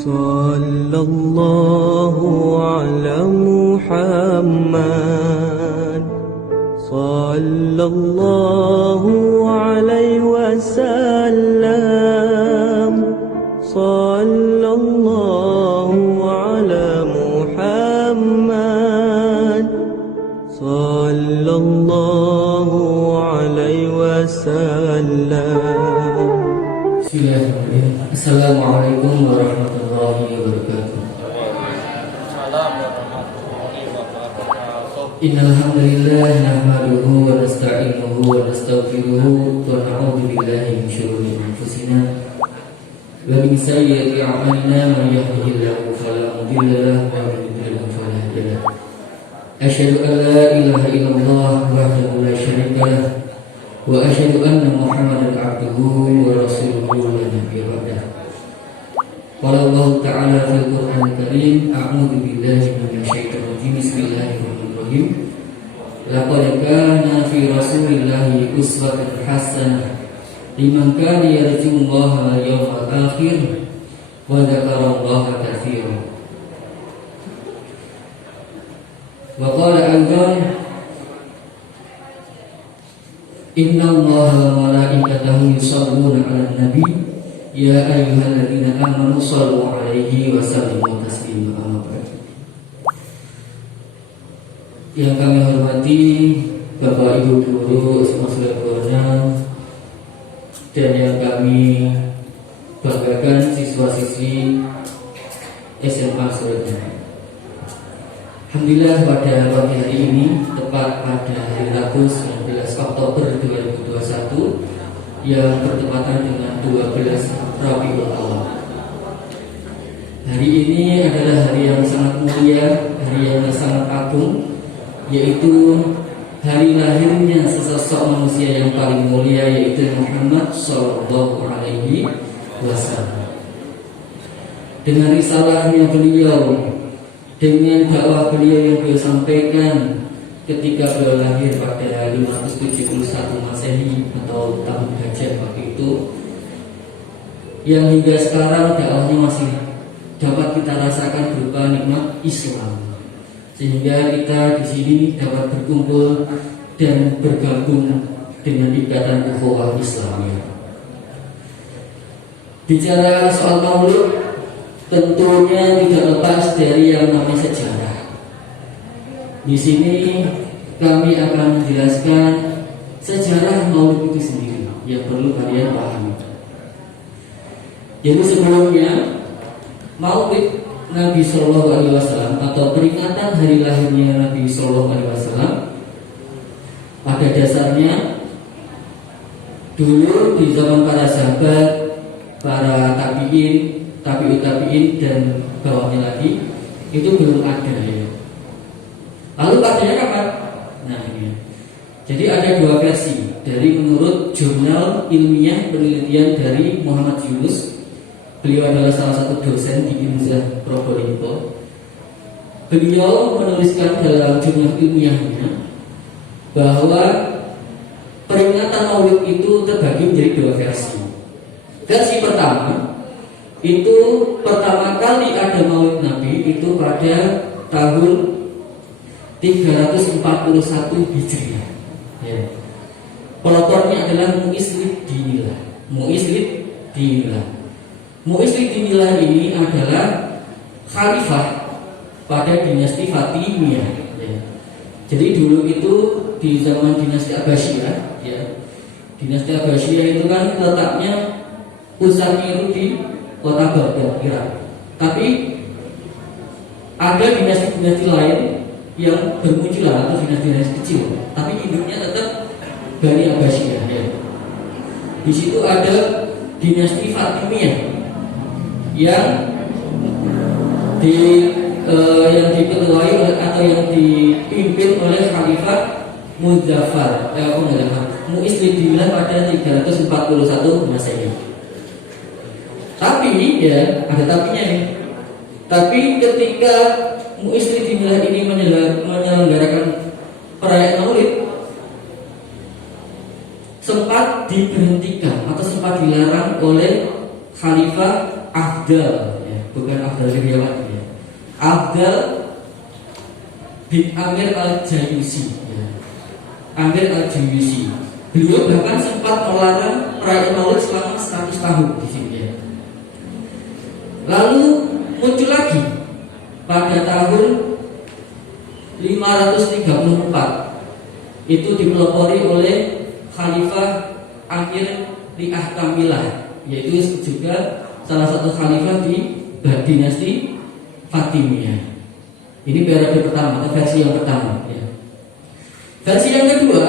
Sallallahu ala Muhammad, sallallahu alaihi wasallam, sallallahu ala Muhammad, sallallahu alaihi wasallam. Bismillahirrahmanirrahim. Assalamualaikum warahmatullahi wabarakatuh. Innal hamdalillah nahmaduhu wa nasta'inuhu wa nastaghfiruhu wa na'udzu billahi min shururi anfusina wa min sayyiati a'malina man yahdihillahu fala mudilla lahu wa man yudlil fala hadiya lahu. Asyhadu an la ilaha illallah wahdahu la syarika lahu wa asyhadu anna Muhammadan abduhu wa rasuluhu la nabiyya ba'dah. Qala Allah ta'ala fil Qur'anil Karim, a'udzu billahi minasy syaithanir rajim. Bismillahirrahmanirrahim. Laqad kana fi Rasulillahi uswatun hasanah liman kana yarjullaha wal yawmal akhir wa dzakarallaha katsiran. Wa qala aidan, inna Allaha wa malaikatahu yusholluna 'alan nabi ya ayyuhalladzina amanu shallu 'alaihi wa sallimu taslima. Yang kami hormati Bapak Ibu guru semua dan yang kami banggakan siswa-siswi SMA Surabaya. Alhamdulillah pada pagi hari ini, tepat pada hari Rabu 19 Oktober 2021 yang bertepatan dengan 12 Rabiul Awal. Hari ini adalah hari yang sangat mulia, hari yang sangat agung, yaitu hari lahirnya sesosok manusia yang paling mulia, yaitu Muhammad Sallallahu Alaihi Wasallam. Dengan risalahnya beliau, dengan dakwah beliau yang beliau sampaikan ketika beliau lahir pada 571 Masehi atau tahun Gajah waktu itu, yang hingga sekarang dakwahnya masih dapat kita rasakan berupa nikmat Islam, sehingga kita di sini dapat berkumpul dan bergabung dengan ikatan ukhuwah Islamiyah. Bicara soal Maulid, tentunya tidak lepas dari yang namanya sejarah. Di sini kami akan menjelaskan sejarah Maulid itu sendiri yang perlu kalian pahami. Jadi sebelumnya, Maulid Nabi Sallallahu Alaihi Wasallam atau peringatan hari lahirnya Nabi Sallallahu Alaihi Wasallam pada dasarnya dulu di zaman para sahabat, para tabi'in, tabi'ut tabi'in dan bawahnya lagi itu belum ada ya. Lalu adanya kapan? Nah ini. Jadi ada dua versi dari menurut jurnal ilmiah penelitian dari Muhammad Yunus. Beliau adalah salah satu dosen di Unzah Probolinggo. Beliau menuliskan dalam jurnal ilmiahnya bahwa peringatan Maulid itu terbagi menjadi dua versi. Versi pertama, itu pertama kali ada Maulid Nabi itu pada tahun 341 Hijriah. Ya. Pelopornya adalah Mu'islid Dinillah. Mu'islid Dinillah ini adalah khalifah pada dinasti Fatimiyah. Ya. Jadi dulu itu di zaman dinasti Abbasiyah, ya. Dinasti Abbasiyah itu kan letaknya pusatnya itu di kota Baghdad, Irak. Tapi ada dinasti-dinasti lain yang bermunculan atau dinasti-dinasti kecil, tapi induknya tetap Bani Abbasiyah. Ya. Di situ ada dinasti Fatimiyah yang diketuai atau yang dipimpin oleh Khalifah Muzaffar Mu'islid Dinillah pada 341 Masehi. Tapi ya ada tapinya nih. Tapi ketika Mu'islid Dinillah ini menyelenggarakan perayaan Maulid, sempat diberhentikan atau sempat dilarang oleh Khalifah Afdal, ya, bukan Abdal Riryawati ya. Abdal bin Amir al-Jayusi ya. Amir al-Jayusi. Beliau bahkan sempat melarang perayaan Maulid selama 100 tahun di sini ya. Lalu muncul lagi pada tahun 534 itu dipelopori oleh Khalifah Amir Ri'ah Kamilah, yaitu juga salah satu khalifah di dinasti Fatimiyah. Ini periode pertama atau versi yang pertama ya. Versi yang kedua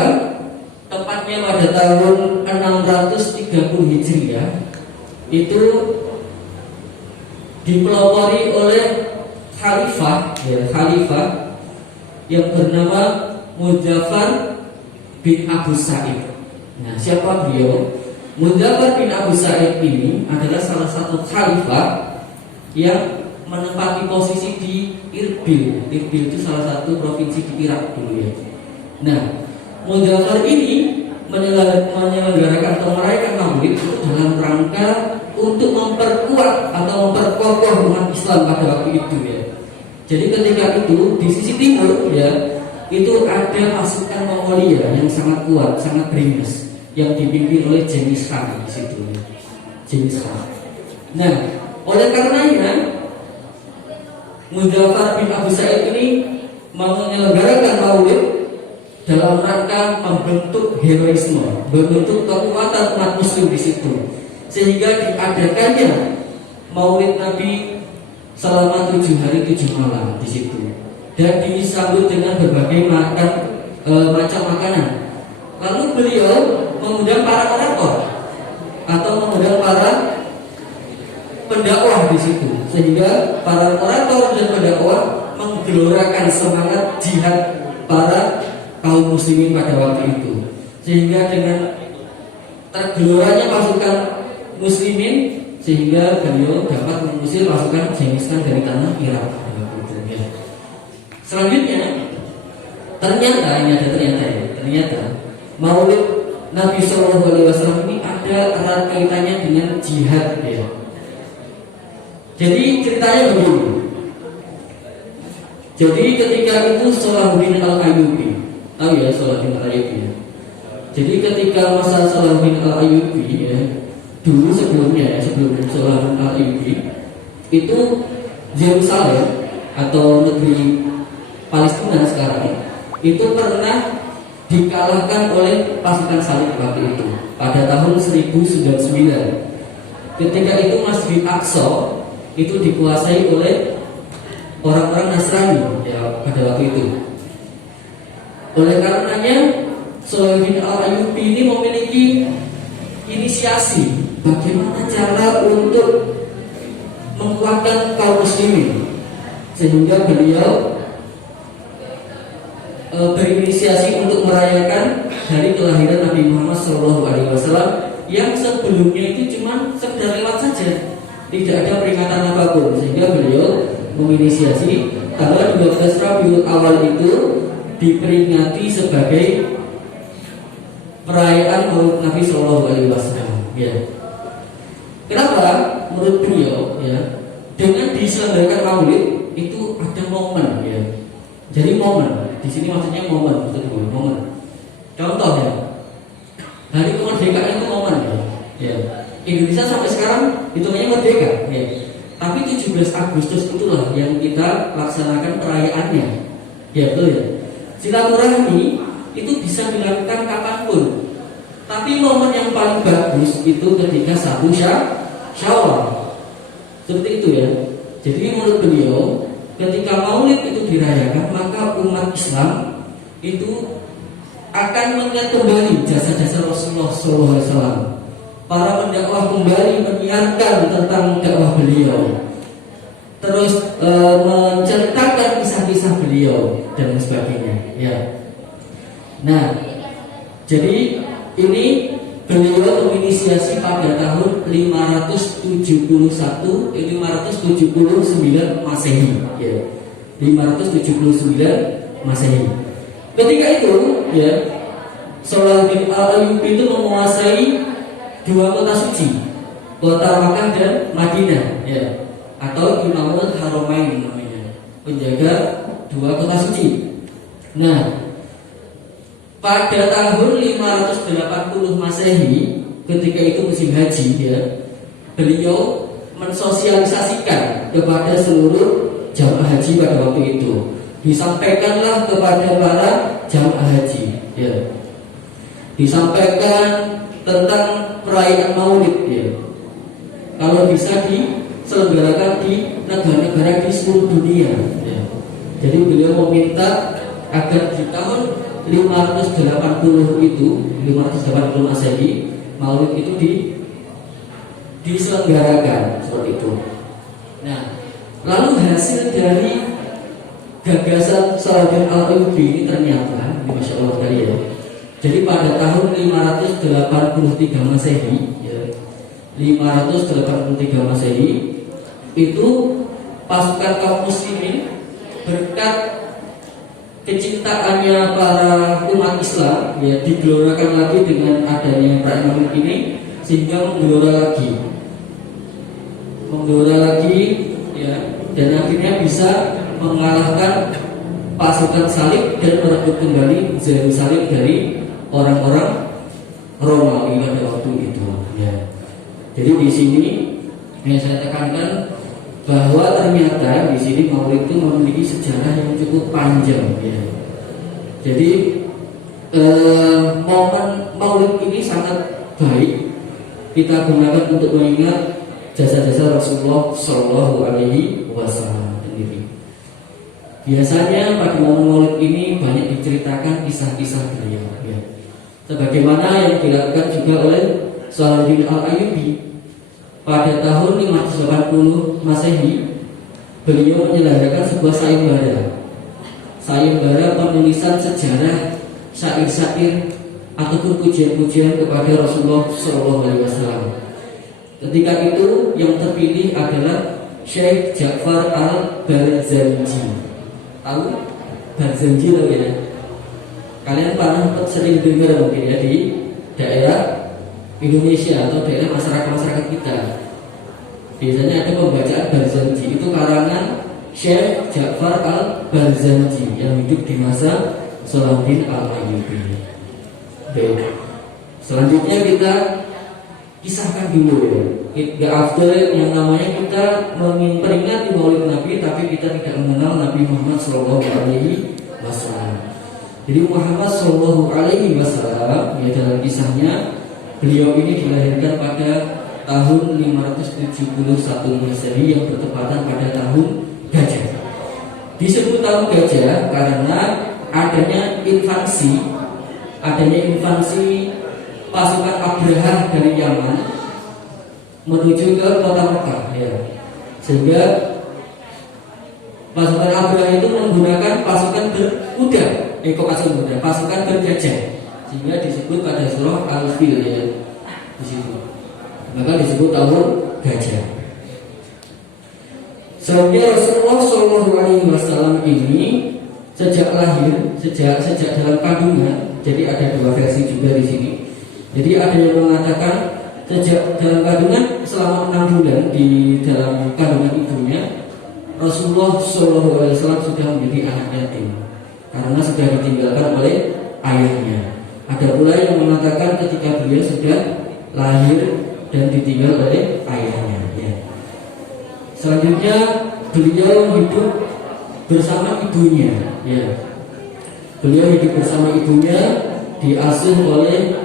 tepatnya pada tahun 630 Hijriah itu dipelopori oleh khalifah yang bernama Muzaffar bin Abu Sa'id. Nah, siapa beliau? Muzaffar bin Abu Sa'id ini adalah salah satu khalifah yang menempati posisi di Irbil. Irbil itu salah satu provinsi di Irak dulu ya. Nah, Muzaffar ini menyelenggarakan atau merayakan Maulid itu dalam rangka untuk memperkuat atau memperkokoh umat Islam pada waktu itu ya. Jadi ketika itu di sisi timur ya, itu ada pasukan Mongolia yang sangat kuat, sangat beringas, yang dipimpin oleh Genghis Khan di situ ya. Genghis Khan. Nah, oleh karenanya Muzaffar bin Abu Sa'id ini menyelenggarakan Maulid dalam rangka membentuk heroisme, membentuk kekuatan umat Muslim di situ, sehingga diadakannya Maulid Nabi selama 7 hari 7 malam di situ, dan disambut dengan berbagai macam makanan. Lalu beliau mengundang para orator atau mengundang para pendakwah di situ, sehingga para orator dan pendakwah menggelorakan semangat jihad para kaum muslimin pada waktu itu, sehingga dengan tergeloranya pasukan muslimin sehingga beliau dapat mengusir pasukan Genghis Khan dari tanah Irak pada waktu itu ya. Selanjutnya ternyata Maulid Nabi SAW ini ada erat kaitannya dengan jihad ya. Jadi ceritanya begini. Jadi ketika itu Salahuddin Al-Ayyubi, tahu ya Salahuddin Al-Ayyubi ya? Jadi ketika masa Salahuddin Al-Ayyubi ya, dulu sebelum Salahuddin Al-Ayyubi itu Yerusalem atau negeri Palestina sekarang itu pernah dikalahkan oleh pasukan salib waktu itu pada tahun 1099. Ketika itu Masjid Aqsa itu dikuasai oleh orang-orang Nasrani ya pada waktu itu. Oleh karenanya Salahuddin Al-Ayyubi ini memiliki inisiasi bagaimana cara untuk menguatkan kaum muslimin, sehingga beliau berinisiasi untuk merayakan hari kelahiran Nabi Muhammad SAW yang sebelumnya itu cuma sekedar lewat saja, tidak ada peringatan apapun, sehingga beliau menginisiasi tanggal 12 Rabiul Awal itu diperingati sebagai perayaan Maulid Nabi SAW. Ya. Kenapa? Menurut beliau, ya, dengan diselenggarakan Maulid itu ada momen, ya. Jadi momen di sini maksudnya momen, momen. Contoh ya, hari kemerdekaan itu momen, ya. Indonesia sampai sekarang hitungannya merdeka, ya. Tapi 17 Agustus itulah yang kita laksanakan perayaannya, ya betul ya. Silaturahmi itu bisa dilakukan kapanpun, tapi momen yang paling bagus itu ketika 1 Syawal, seperti itu ya. Jadi menurut beliau, ketika Maulid itu dirayakan, maka umat Islam itu akan mengingat kembali jasa-jasa Rasulullah SAW. Para pendakwah kembali menyiarkan tentang dakwah beliau, terus menceritakan kisah-kisah beliau dan sebagainya. Ya. Nah, jadi ini beliau menginisiasi pada tahun 579 Masehi. Ya. 579 Masehi. Ketika itu, ya, Salahuddin Al-Ayyubi itu menguasai 2 kota suci, kota Makkah dan Madinah. Ya. atau Imamul Haramain namanya, penjaga dua kota suci. Nah, pada tahun 580 Masehi, ketika itu musim haji ya, beliau mensosialisasikan kepada seluruh jamaah haji pada waktu itu. Disampaikanlah kepada para jamaah haji ya. Disampaikan tentang perayaan Maulid ya. Kalau bisa diselenggarakan di negara-negara di seluruh dunia ya. Jadi beliau meminta agar di tahun 580 itu, 580 Masehi, Maulid itu diselenggarakan seperti itu. Nah, lalu hasil dari gagasan Salahuddin Al-Ayyubi ini ternyata, Masya Allah sekali ya. Jadi pada tahun 583 Masehi ya, 583 Masehi itu pasukan kaum muslimin berkat kecintaannya para umat Islam ya, digelorakan lagi dengan adanya perayaan Maulid ini, sehingga menggelora lagi ya, dan akhirnya bisa mengalahkan pasukan salib dan merebut kembali Yerusalem dari orang-orang Romawi pada waktu itu ya. Jadi di sini yang saya tekankan bahwa ternyata di sini Maulid itu memiliki sejarah yang cukup panjang ya. Jadi momen Maulid ini sangat baik kita gunakan untuk mengingat jasa-jasa Rasulullah Shallallahu Alaihi Wasallam sendiri. Biasanya pada momen Maulid ini banyak diceritakan kisah-kisah beliau ya. Sebagaimana yang dilakukan juga oleh Salahuddin Al-Ayyubi pada tahun 580 Masehi, beliau menyelenggarakan sebuah sayembara penulisan sejarah syair-syair ataupun pujian-pujian kepada Rasulullah Shallallahu Alaihi Wasallam. Ketika itu yang terpilih adalah Syekh Ja'far Al-Barzanji. Tahu Barzanji loh ya? Kalian pernah sering dengar mungkin ya di daerah Indonesia atau daerah masyarakat kita. Biasanya ada pembacaan Barzanji, itu karangan Syekh Ja'far Al-Barzanji yang hidup di masa Salahuddin Al-Ayyubi. Baik. Selanjutnya kita kisahkan dulu ya. Gak after yang namanya kita memperingati Maulid Nabi, tapi kita tidak mengenal Nabi Muhammad Sallallahu Alaihi Wasallam. Jadi Muhammad Sallallahu Alaihi Wasallam ya, dalam kisahnya beliau ini dilahirkan pada tahun 571 Masehi yang bertepatan pada tahun Gajah. Disebut tahun Gajah karena adanya invasi pasukan Abraha dari Yaman menuju ke kota Mekah ya. Sehingga pasukan Abraha itu menggunakan pasukan berkuda, pasukan bergajah, sehingga disebut pada surah Al-Fil ya, di situ. Maka disebut tahun Gajah. Sehingga Rasulullah Shallallahu Alaihi Wasallam ini sejak lahir, sejak dalam kandungan. Jadi ada dua versi juga di sini. Jadi ada yang mengatakan sejak dalam kandungan selama 6 bulan di dalam kandungan ibunya, Rasulullah Shallallahu Alaihi Wasallam sudah menjadi anak yatim karena sudah ditinggalkan oleh ayahnya. Ada pula yang mengatakan ketika beliau sudah lahir dan ditinggal oleh ayahnya. Ya. Selanjutnya beliau hidup bersama ibunya. Ya. Beliau hidup bersama ibunya, diasuh oleh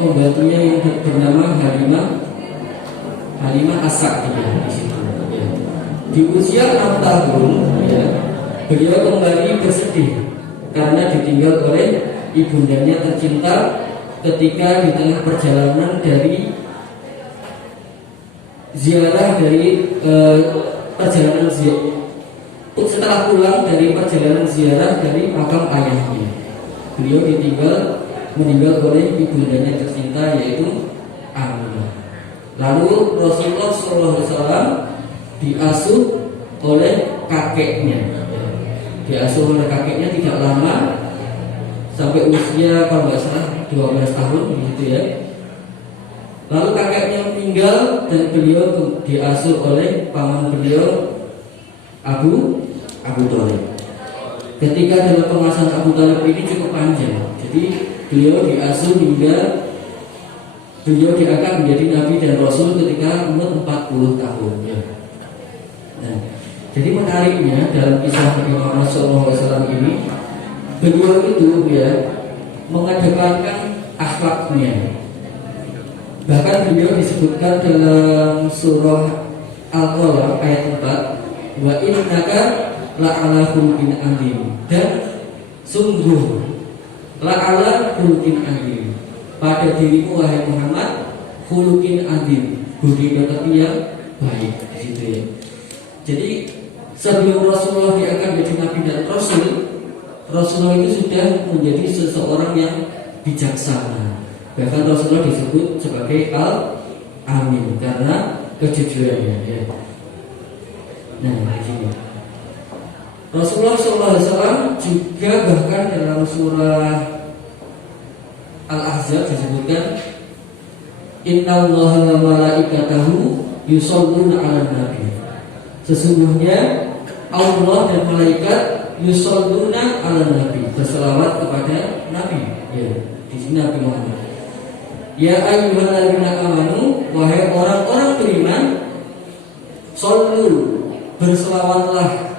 pembantunya yang bernama Halimah As-Sa'diyah di situ. Ya. Di usia 6 tahun, ya, beliau kembali bersedih karena ditinggal oleh ibundanya tercinta ketika di tengah perjalanan dari ziarah setelah pulang dari perjalanan ziarah dari makam ayahnya. Beliau meninggal oleh ibundanya tercinta yaitu Aminah. Lalu Rasulullah SAW diasuh oleh kakeknya. Diasuh oleh kakeknya tidak lama, sampai usia kalau nggak salah 12 tahun gitu ya. Lalu kakeknya meninggal dan beliau diasuh oleh paman beliau Abu Thalib. Ketika dalam pengasuhan Abu Thalib ini cukup panjang, jadi beliau diasuh hingga beliau diangkat menjadi nabi dan rasul ketika umur 40 tahun. Ya. Nah, jadi menariknya dalam kisah Nabi Muhammad SAW ini, beliau itu ya mengedepankan akhlaknya. Bahkan beliau disebutkan dalam surah Al-Qalam ayat 4, wa innaka la'ala khuluqin adzim, dan sungguh la'ala khuluqin adzim, pada dirimu wahai Muhammad khuluqin adzim, budi pekerti yang baik di situ ya. Jadi sebelum Rasulullah diangkat menjadi nabi dan rasul, Rasulullah itu sudah menjadi seseorang yang bijaksana. Bahkan Rasulullah disebut sebagai Al-Amin karena kejujurannya ya. Nah, begini. Rasulullah SAW juga bahkan dalam surah Al-Ahzab disebutkan innallaha wa malaikatahu yusholluna 'alan nabi. Sesungguhnya Allah dan malaikat yusholluna 'alan nabi, berselawat kepada nabi. Ya, di sini Nabi Muhammad. Ya ayyuhalladzina amanu, wahai orang-orang beriman, shollu, berselawatlah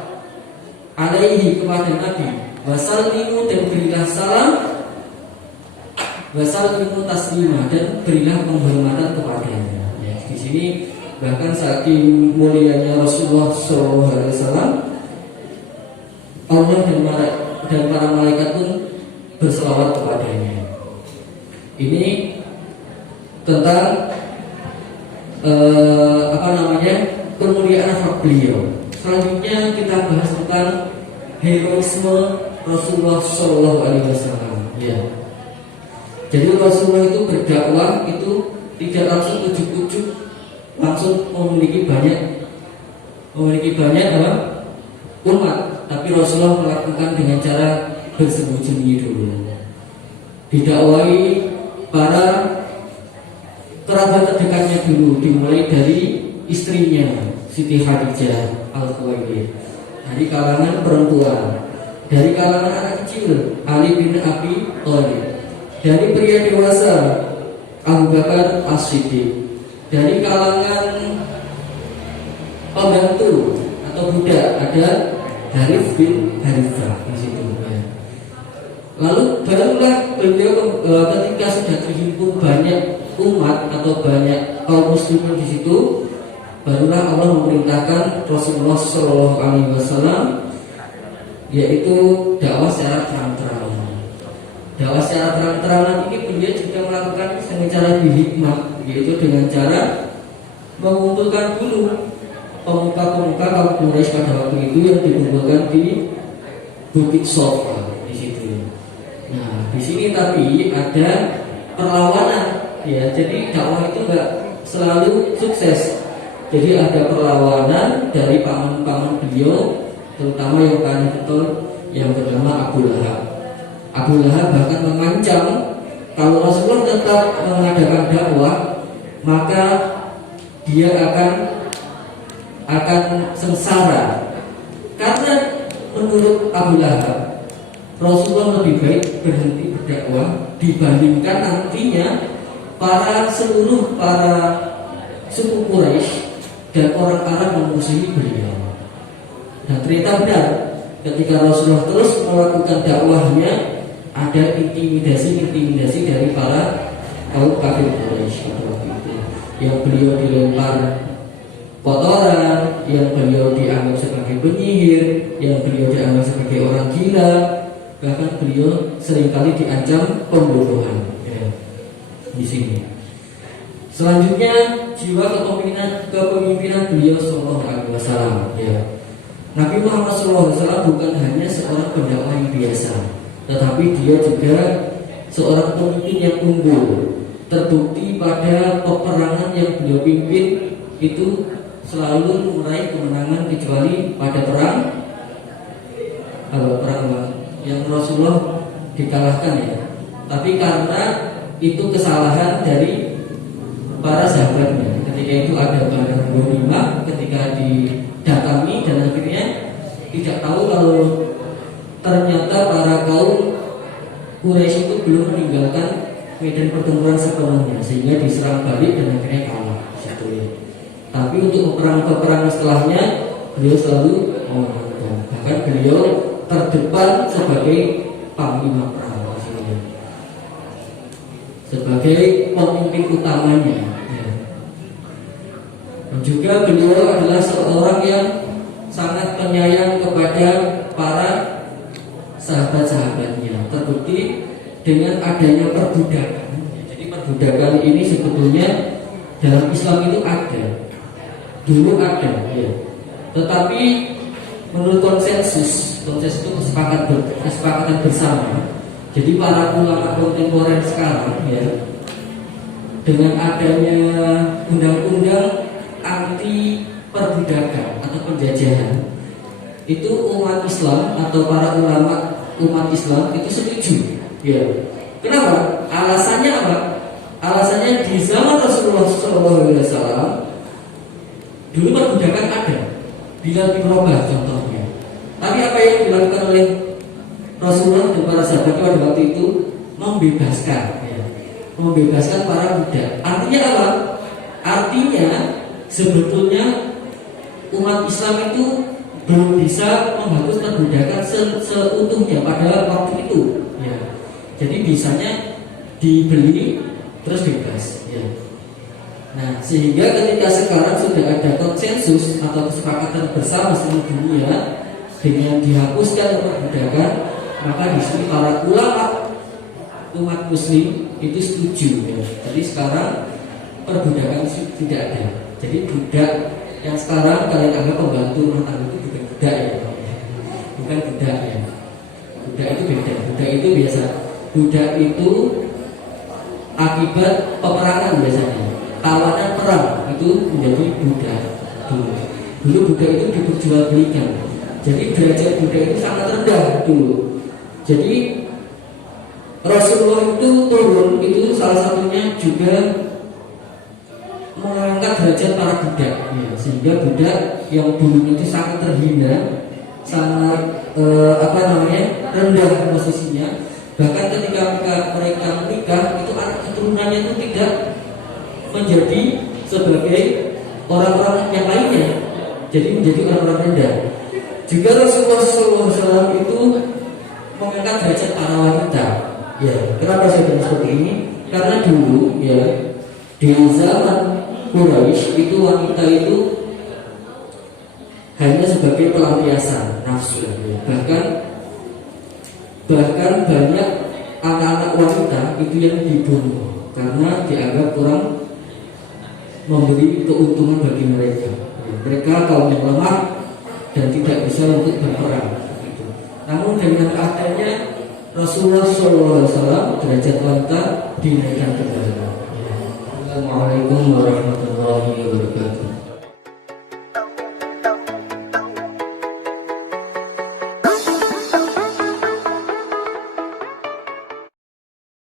alaihi kepada Nabi, wasallimu, dan berilah salam, wasallimu taslima, dan berilah penghormatan kepadanya. Ya, di sini bahkan saking mulianya Rasulullah SAW, Allah dan para malaikat pun berselawat kepadanya. Ini tentang kemuliaan hak beliau. Selanjutnya kita bahas tentang heroisme Rasulullah SAW. Ya. Jadi Rasulullah itu berdakwah itu tidak langsung ujuk-ujuk langsung memiliki banyak umat, tapi Rasulullah melakukan dengan cara bersembunyi dulu. Didakwai para kerabat terdekatnya dulu, dimulai dari istrinya Siti Khadijah Al-Khuwailid, dari kalangan perempuan, dari kalangan anak kecil Ali bin Abi Thalib, dari pria dewasa Abu Bakar As-Siddiq, dari kalangan pembantu atau budak ada Harith bin Harithah di situ. Ya. Lalu barulah beliau ketika sudah terhimpun banyak umat atau banyak kaum muslimin di situ, barulah Allah memerintahkan Rasulullah SAW yaitu dakwah secara terang-terangan. Dakwah secara terang-terangan ini beliau juga melakukan dengan cara hikmah, yaitu dengan cara mengumpulkan dulu pemuka-pemuka kaum Quraisy pada waktu itu yang dikumpulkan di Bukit Sofa di situ. Nah, di sini tapi ada perlawanan. Ya, jadi dakwah itu enggak selalu sukses. Jadi ada perlawanan dari paman-paman beliau, terutama yang paling betul yang bernama Abu Lahab. Abu Lahab bahkan mengancam kalau Rasulullah tetap mengadakan dakwah, maka dia akan sengsara. Karena menurut Abu Lahab, Rasulullah lebih baik berhenti berdakwah dibandingkan nantinya para suku Quraisy dan orang Arab memusuhi beliau. Dan ternyata benar, ketika Rasulullah terus melakukan dakwahnya, ada intimidasi dari para kaum kafir Quraisy pada waktu itu, yang beliau dilempar kotoran, yang beliau dianggap sebagai penyihir, yang beliau dianggap sebagai orang gila, bahkan beliau seringkali diancam pembunuhan. Ya, di sini. Selanjutnya jiwa kepemimpinan beliau Sallallahu Alaihi Wasallam. Ya. Nabi Muhammad SAW bukan hanya seorang pendakwah yang biasa, tetapi dia juga seorang pemimpin yang unggul. Terbukti pada peperangan yang beliau pimpin itu selalu meraih kemenangan, kecuali pada perang yang Rasulullah dikalahkan ya. Tapi karena itu kesalahan dari para sahabatnya. Ketika itu ada Badar Ghanimah ketika didatangi dan akhirnya tidak tahu kalau ternyata para kaum Quraisy itu belum meninggalkan medan pertempuran sepenuhnya sehingga diserang balik dan akhirnya kalah situ ya. Tapi untuk peperangan setelahnya beliau selalu memenangkan. Bahkan beliau terdepan sebagai panglima perang ya. Sebagai pemimpin utamanya ya. Dan juga beliau adalah seorang yang sangat penyayang kepada para sahabat-sahabatnya. Terbukti dengan adanya perbudakan. Jadi perbudakan ini sebetulnya dalam Islam itu ada, dulu ada, ya. Tetapi menurut konsensus itu kesepakatan bersama. Jadi para ulama kontemporer sekarang, ya, dengan adanya undang-undang anti perbudakan atau penjajahan, itu umat Islam atau para ulama umat Islam itu setuju. Ya, kenapa? Alasannya apa? Alasannya di zaman Rasulullah SAW dulu perbudakan ada, bila dirubah contohnya. Tapi apa yang dilakukan oleh Rasulullah dan para sahabat pada waktu itu membebaskan, ya, membebaskan para budak. Artinya apa? Artinya sebetulnya umat Islam itu belum bisa menghapus perbudakan seutuhnya pada waktu itu. Ya. Jadi bisanya dibeli terus bebas ya. Nah sehingga ketika sekarang sudah ada konsensus atau kesepakatan bersama seluruh dunia dengan dihapuskan perbudakan, maka di sini para ulama umat muslim itu setuju ya. Jadi sekarang perbudakan tidak ada. Jadi budak yang sekarang kalian anggap pembantu rumah tangga itu bukan budak ya, bukan budak ya. Budak itu beda. Budak itu biasa. Budak itu akibat peperangan biasanya. Tawanan perang itu menjadi budak dulu. Dulu budak itu diperjualbelikan. Jadi derajat budak itu sangat rendah dulu. Jadi Rasulullah itu turun itu salah satunya juga mengangkat derajat para budak ya, sehingga budak yang dulu itu sangat terhina, sangat rendah posisinya. Bahkan ketika mereka menikah itu anak keturunannya itu tidak menjadi sebagai orang-orang yang lainnya, jadi menjadi orang-orang rendah. Juga Rasulullah SAW itu mengangkat derajat para wanita. Ya, kenapa saya bilang seperti ini? Karena dulu ya di zaman Quraisy itu wanita itu hanya sebagai pelampiasan nafsu ya. Bahkan banyak anak-anak wanita itu yang dibunuh karena dianggap kurang memberi keuntungan bagi mereka. Mereka kaum yang lemah dan tidak bisa untuk berperang. Namun dengan adanya Rasulullah SAW derajat wanita dinaikkan kembali. Assalamualaikum warahmatullahi